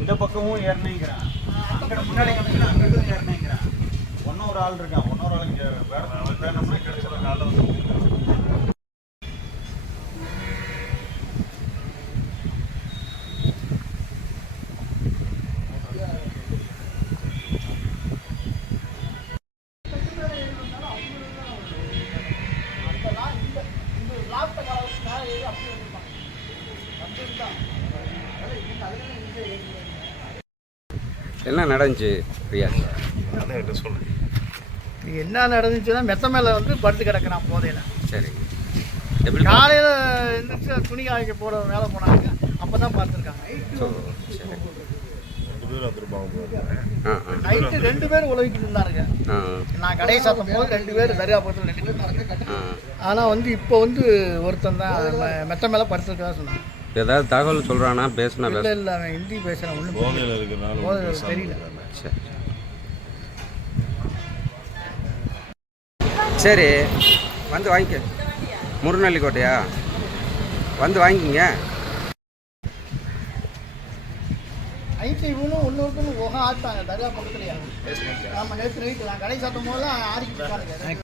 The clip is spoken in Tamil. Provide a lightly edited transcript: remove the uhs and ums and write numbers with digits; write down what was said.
இந்த பக்கமும் ஏறினேங்கிறான், அங்கே முன்னாடி அங்கிட்டு ஏறினேங்கிறான். ஒரு ஆள் இருக்கான், இன்னொரு ஆள் இங்கே வேணும்னா கிடைச்சல காலைல வந்து என்ன நடந்துச்சு பிரியா? என்ன நடந்துச்சுன்னா மெத்த மேலே வந்து படுத்து கிடக்கிறான் போதையில். சரி, எப்படி காலையில் எழுந்திரிச்சு துணி காய்க்க போகிற வேலை போனாங்க, அப்போ தான் பார்த்துருக்காங்க. நைட்டு 2 பேர் உழவிக்கிட்டு இருந்தாருங்க. நான் கடையை சாத்தும் போது 2 பேர் தர்கா பக்கத்தில் நின்றுட்டு இருந்தாங்க. ஆனால் வந்து இப்போ வந்து ஒருத்தன் தான் மெத்த மேலே படுத்துருக்கா சொன்னாங்க. ஏதாவது தகவல் சொல்கிறானா? பேசினா இல்லை இல்லை, அவன் ஹிந்தி பேசுகிறான், ஒன்றும் தெரியல. சரி சரி, வந்து வாங்கிக்க. முருநெல்லிக்கோட்டையா? வந்து வாங்கிக்கிங்க. நைட்டு இவனும் இன்னொருத்தனும் ஆட்டாங்க தர்கா பக்கத்துலையா. ஆமாம், நேற்று நைட்டு நான் கடை சாத்தும் போது ஆடிக்கிட்டு இருக்கானுங்க.